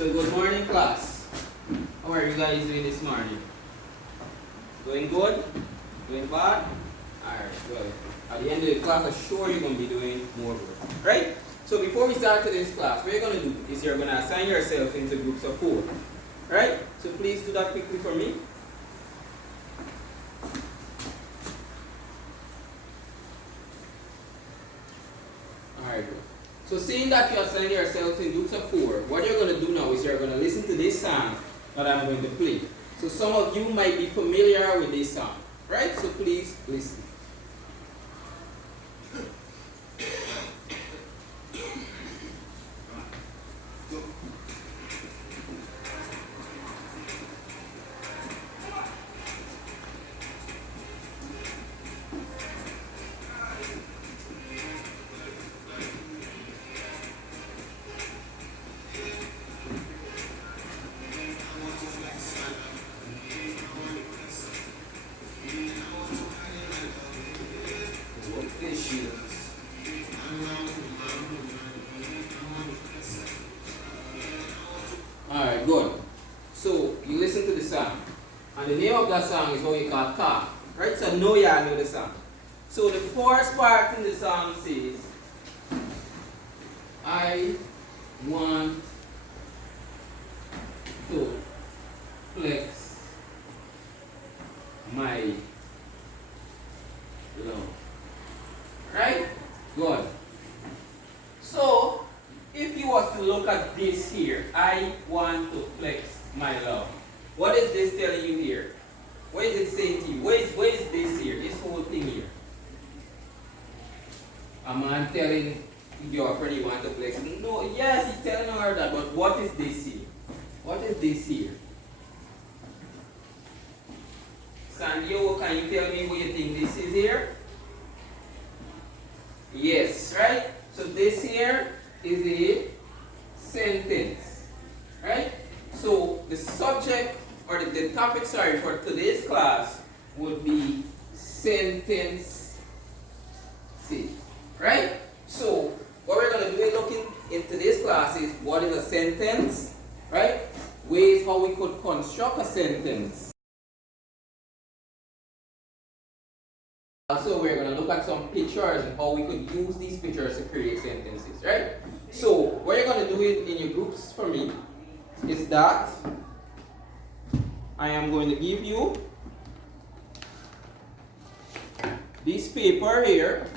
So good morning, class. How are you guys doing this morning? Doing good? Doing bad? Alright, well, at the end of the class, I'm sure you're going to be doing more good. Right? So before we start today's class, what you're going to do is you're going to assign yourself into groups of 4. Right? So please do that quickly for me. Alright, good. So seeing that you assign yourselves in groups of 4, what you're going to do now is you're going to listen to this song that I'm going to play. So some of you might be familiar with this song, right? So please listen. Alright, good. So you listen to the song. And the name of that song is what we call Calf. Right? So know you know the song. So the first part in the song says, I want to flex my love. Right? Good. So, if you was to look at this here, I want to flex my love. What is this telling you here? What is it saying to you? What is this here? This whole thing here? A man telling your friend you want to flex. No, yes, he's telling her that, but what is this here? What is this here? Sandio, can you tell me what you think this is here? Yes, right? So this here is a sentence, right? So the subject or the topic, for today's class would be sentence C, right? So what we're going to be looking in today's class is what is a sentence, right? Ways how we could construct a sentence. Also, we're going to look at some pictures and how we could use these pictures to create sentences, right? So, what you're going to do in your groups for me is that I am going to give you this paper here,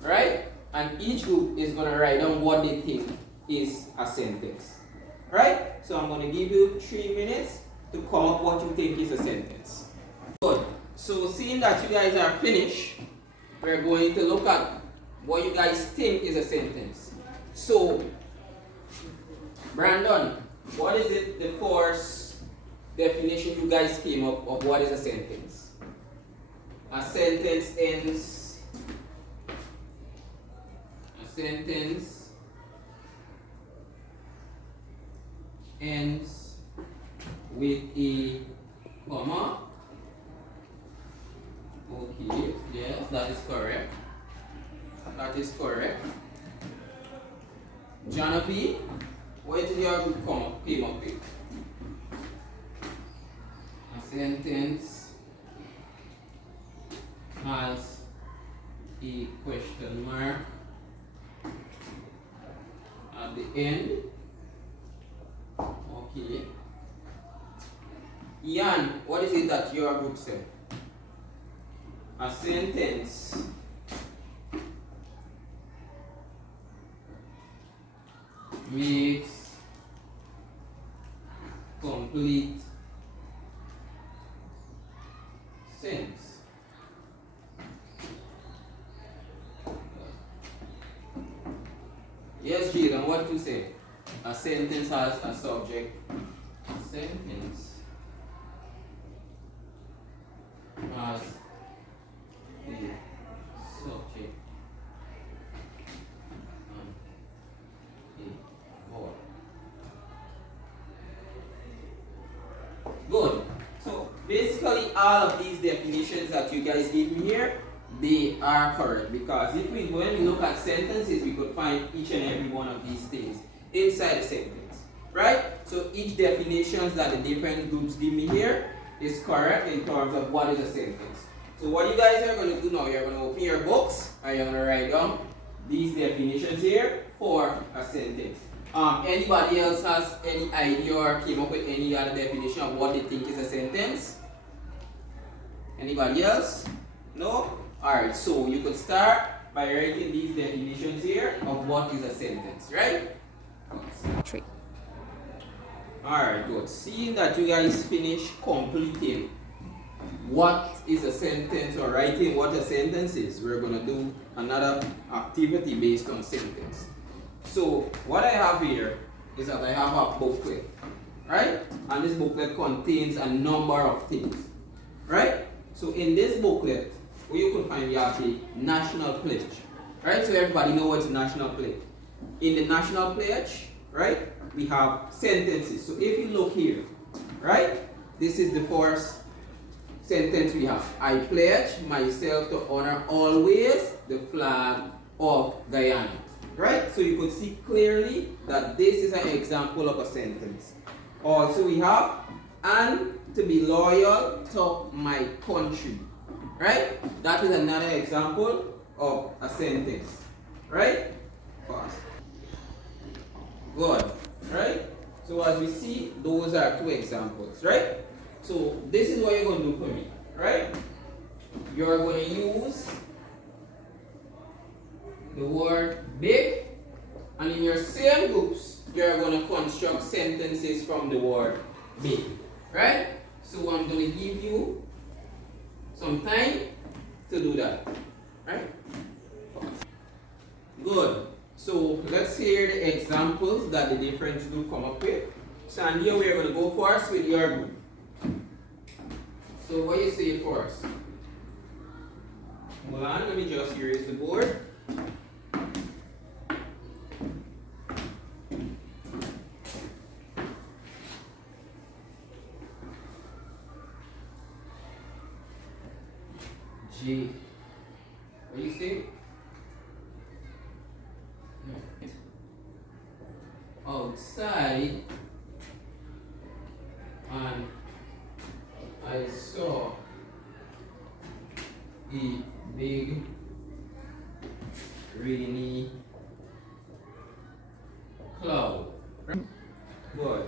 right? And each group is going to write down what they think is a sentence, right? So, I'm going to give you 3 minutes to come up what you think is a sentence. Good. So seeing that you guys are finished, we're going to look at what you guys think is a sentence. So, Brandon, what is it, the first definition you guys came up of what is a sentence? A sentence ends with a comma. Okay, yes, that is correct. That is correct. Janavi, what did your group came up with? A sentence has a question mark at the end. Okay. Ian, what is it that your group said? A sentence makes complete sense. Yes, Jiran, what to say? A sentence has a subject. A sentence has the subject and a verb. Good. So basically all of these definitions that you guys give me here, they are correct, because when we look at sentences, we could find each and every one of these things inside the sentence, right? So each definitions that the different groups give me here is correct in terms of what is a sentence. So what you guys are going to do now, you're going to open your books and you're going to write down these definitions here for a sentence. Anybody else has any idea or came up with any other definition of what they think is a sentence? Anybody else? No? Alright, so you could start by writing these definitions here of what is a sentence, right? Alright, good. Seeing that you guys finished completing what is a sentence or writing what a sentence is, we're going to do another activity based on sentence. So what I have here is that I have a booklet, right? And this booklet contains a number of things, right? So in this booklet, where you can find the national pledge, right? So everybody know what's national pledge. In the national pledge, right, we have sentences. So if you look here, right, this is the first sentence we have. I pledge myself to honor always the flag of Guyana. Right? So you could see clearly that this is an example of a sentence. Also we have, and to be loyal to my country. Right? That is another example of a sentence. Right? Pause. Good. Right? So as we see, those are two examples. Right? So this is what you're going to do for me. Right? You're going to use the word big, and in your same groups you're going to construct sentences from the word big, right? So I'm going to give you some time to do that, right? Good. So let's hear the examples that the different group come up with. Sandy, we're going to go first with your group. So what you say first? Hold on, let me just erase the board. G. What do you say? Outside, and I saw a big rainy cloud. Good.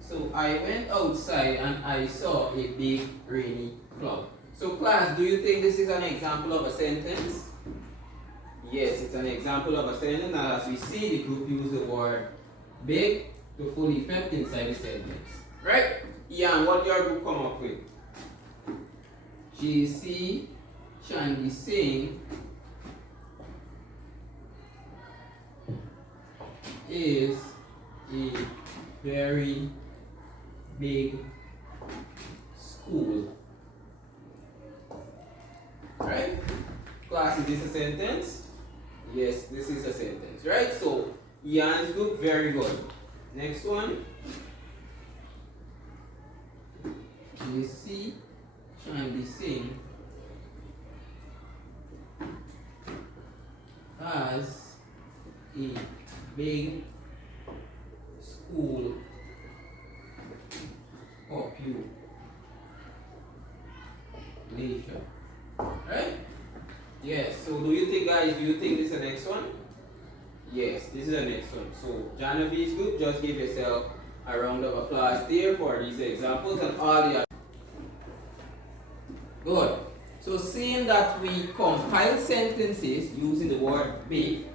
So I went outside and I saw a big rainy cloud. So class, do you think this is an example of a sentence? Yes, it's an example of a sentence, and as we see, the group use the word big to full effect inside the sentence. Right? Ian, what your group come up with? JC Shandy Singh is a very big school. Right? Class, is this a sentence? Yes, this is a sentence. Right? So, Ian's group, very good. Next one. JC Shandy Singh has a big school population. Right? Yes. So do you think, guys, do you think this is the next one? Yes, this is the next one. So Genevieve's group, just give yourself a round of applause there for these examples and all the other. Good. So seeing that we compile sentences using the word big,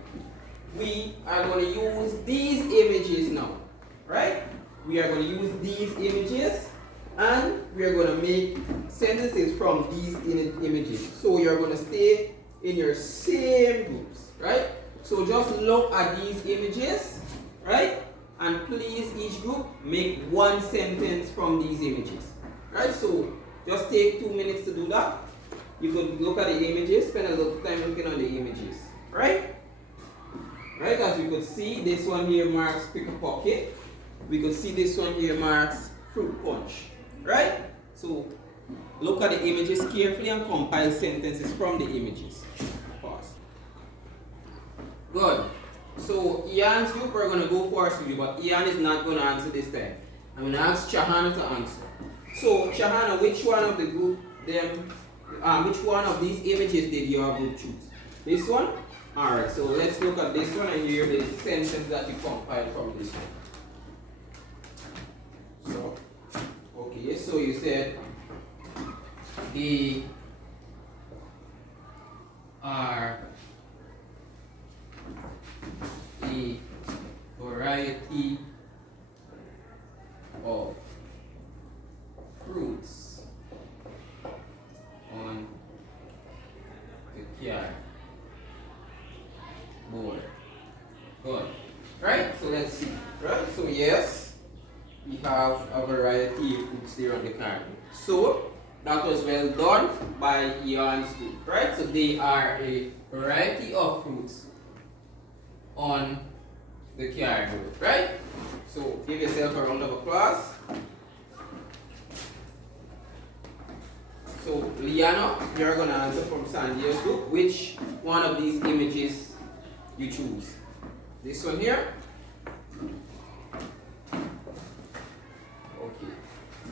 we are going to use these images now. Right? We are going to use these images and we are going to make sentences from these images. So you're going to stay in your same groups. Right? So just look at these images. Right? And please, each group, make one sentence from these images. Right? So just take 2 minutes to do that. You could look at the images, spend a little time looking at the images. Right? Right? As we could see, this one here marks pick a pocket. We could see this one here marks fruit punch. Right? So look at the images carefully and compile sentences from the images. Pause. Good. So Ian's group, we're going to go first with you, but Ian is not going to answer this time. I'm going to ask Chahana to answer. So, Chahana, which one of the group, which one of these images did your group choose? This one? Alright, so let's look at this one and hear the sentence that you compiled from this one. So, okay, so you said they are a variety of fruits on the card board. Good. Right? So let's see. Right? So yes, we have a variety of fruits there on the card. So that was well done by Ian's group. Right? So they are a variety of fruits on the card board. Right? So give yourself a round of applause. So Liana, you're gonna answer from Sandia's group. Which one of these images you choose? This one here? Okay.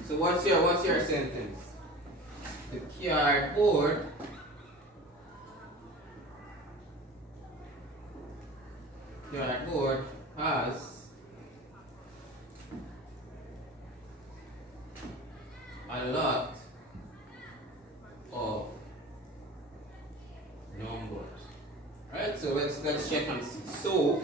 So what's your sentence? The cardboard has a lot of numbers. Right? So let's check and see. So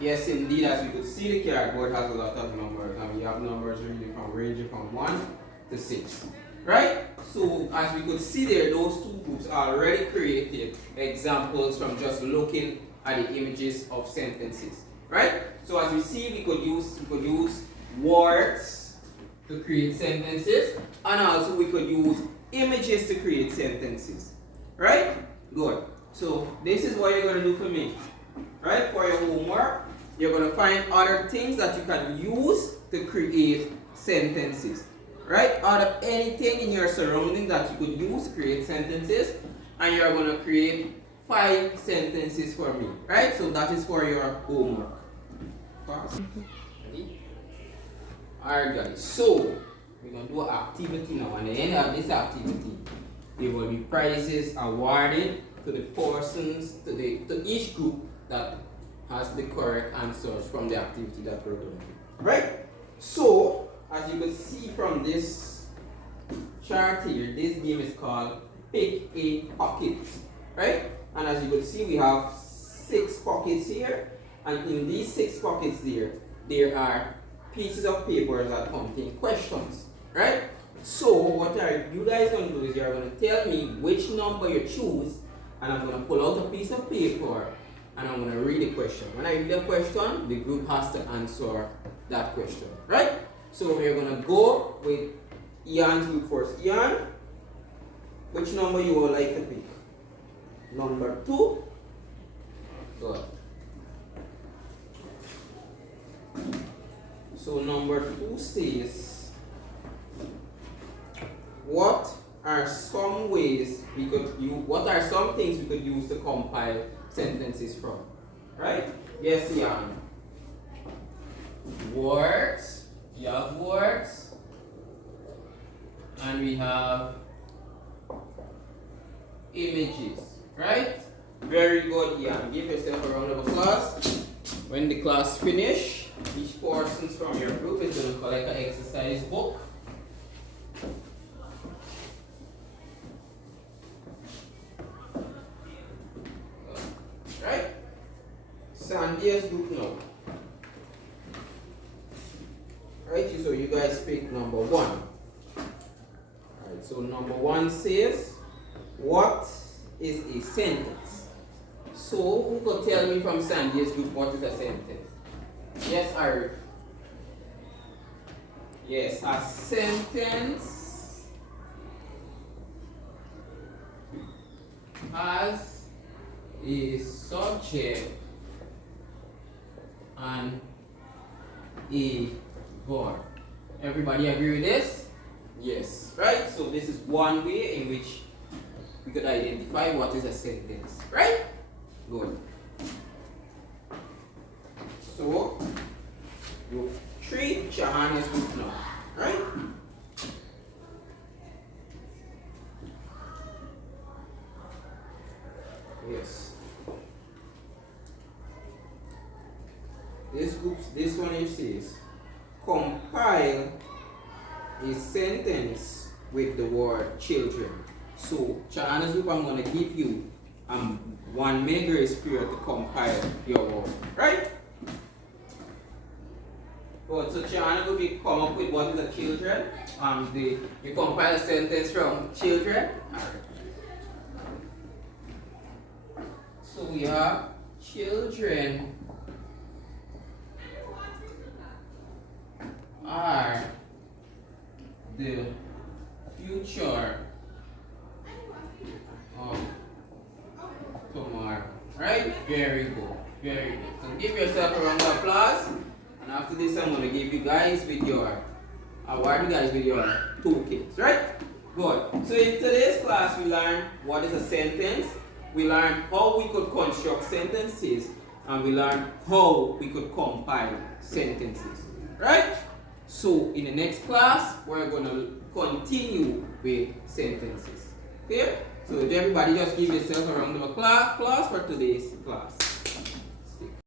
yes, indeed, as you could see, the cardboard has a lot of numbers, and we have numbers ranging from 1 to 6. Right? So as we could see there, those two groups already created examples from just looking at the images of sentences. Right? So as we see, we could use words to create sentences, and also we could use images to create sentences. Right? Good. So this is what you're going to do for me. Right? For your homework, you're going to find other things that you can use to create sentences. Right? Out of anything in your surrounding that you could use to create sentences, and you're going to create 5 sentences for me. Right? So that is for your homework. Ready? Alright guys, so we're going to do an activity now, and at the end of this activity there will be prizes awarded to the persons, to each group that has the correct answers from the activity that we're going to do. Right? So, as you can see from this chart here, this game is called Pick a Pocket. Right? And as you can see, we have 6 pockets here, and in these 6 pockets there are pieces of paper that contain questions. Right? So, what are you guys going to do is you're going to tell me which number you choose, and I'm going to pull out a piece of paper and I'm going to read the question. When I read the question, the group has to answer that question. Right? So we're going to go with Ian's group first. Ian, which number you would like to pick? Number 2? Good. So number 2 says, what are some things we could use to compile sentences from? Right? Yes, Ian. Words. You have words. And we have images. Right? Very good, Ian. Give yourself a round of applause. When the class finish, each person from your group is going to collect an exercise book. Right? Sandia's group now. Right, so you guys pick number 1. Alright, so number 1 says, what is a sentence? So, who could tell me from Sandia's group what is a sentence? Yes, Arif. Yes, a sentence has a subject and a verb. Everybody agree with this? Yes. Right? So this is one way in which we could identify what is a sentence. Right? Good. So you 3, Shahana's group now. Right? Yes. This one it says, compile a sentence with the word children. So, Shahana's group, I'm going to give you 1 minute grace period to compile your word. Right? Good. So, Shahana group, you come up with what is a children. You compile a sentence from children. Alright. So, we have children are the future of tomorrow. Right? Very good. Very good. So give yourself a round of applause. And after this, I'm going to give you guys with your award you guys with your toolkits. Right? Good. So in today's class, we learned what is a sentence. We learned how we could construct sentences. And we learned how we could compile sentences. Right? So in the next class, we're going to continue with sentences. Clear? So everybody just give yourself a round of applause for today's class.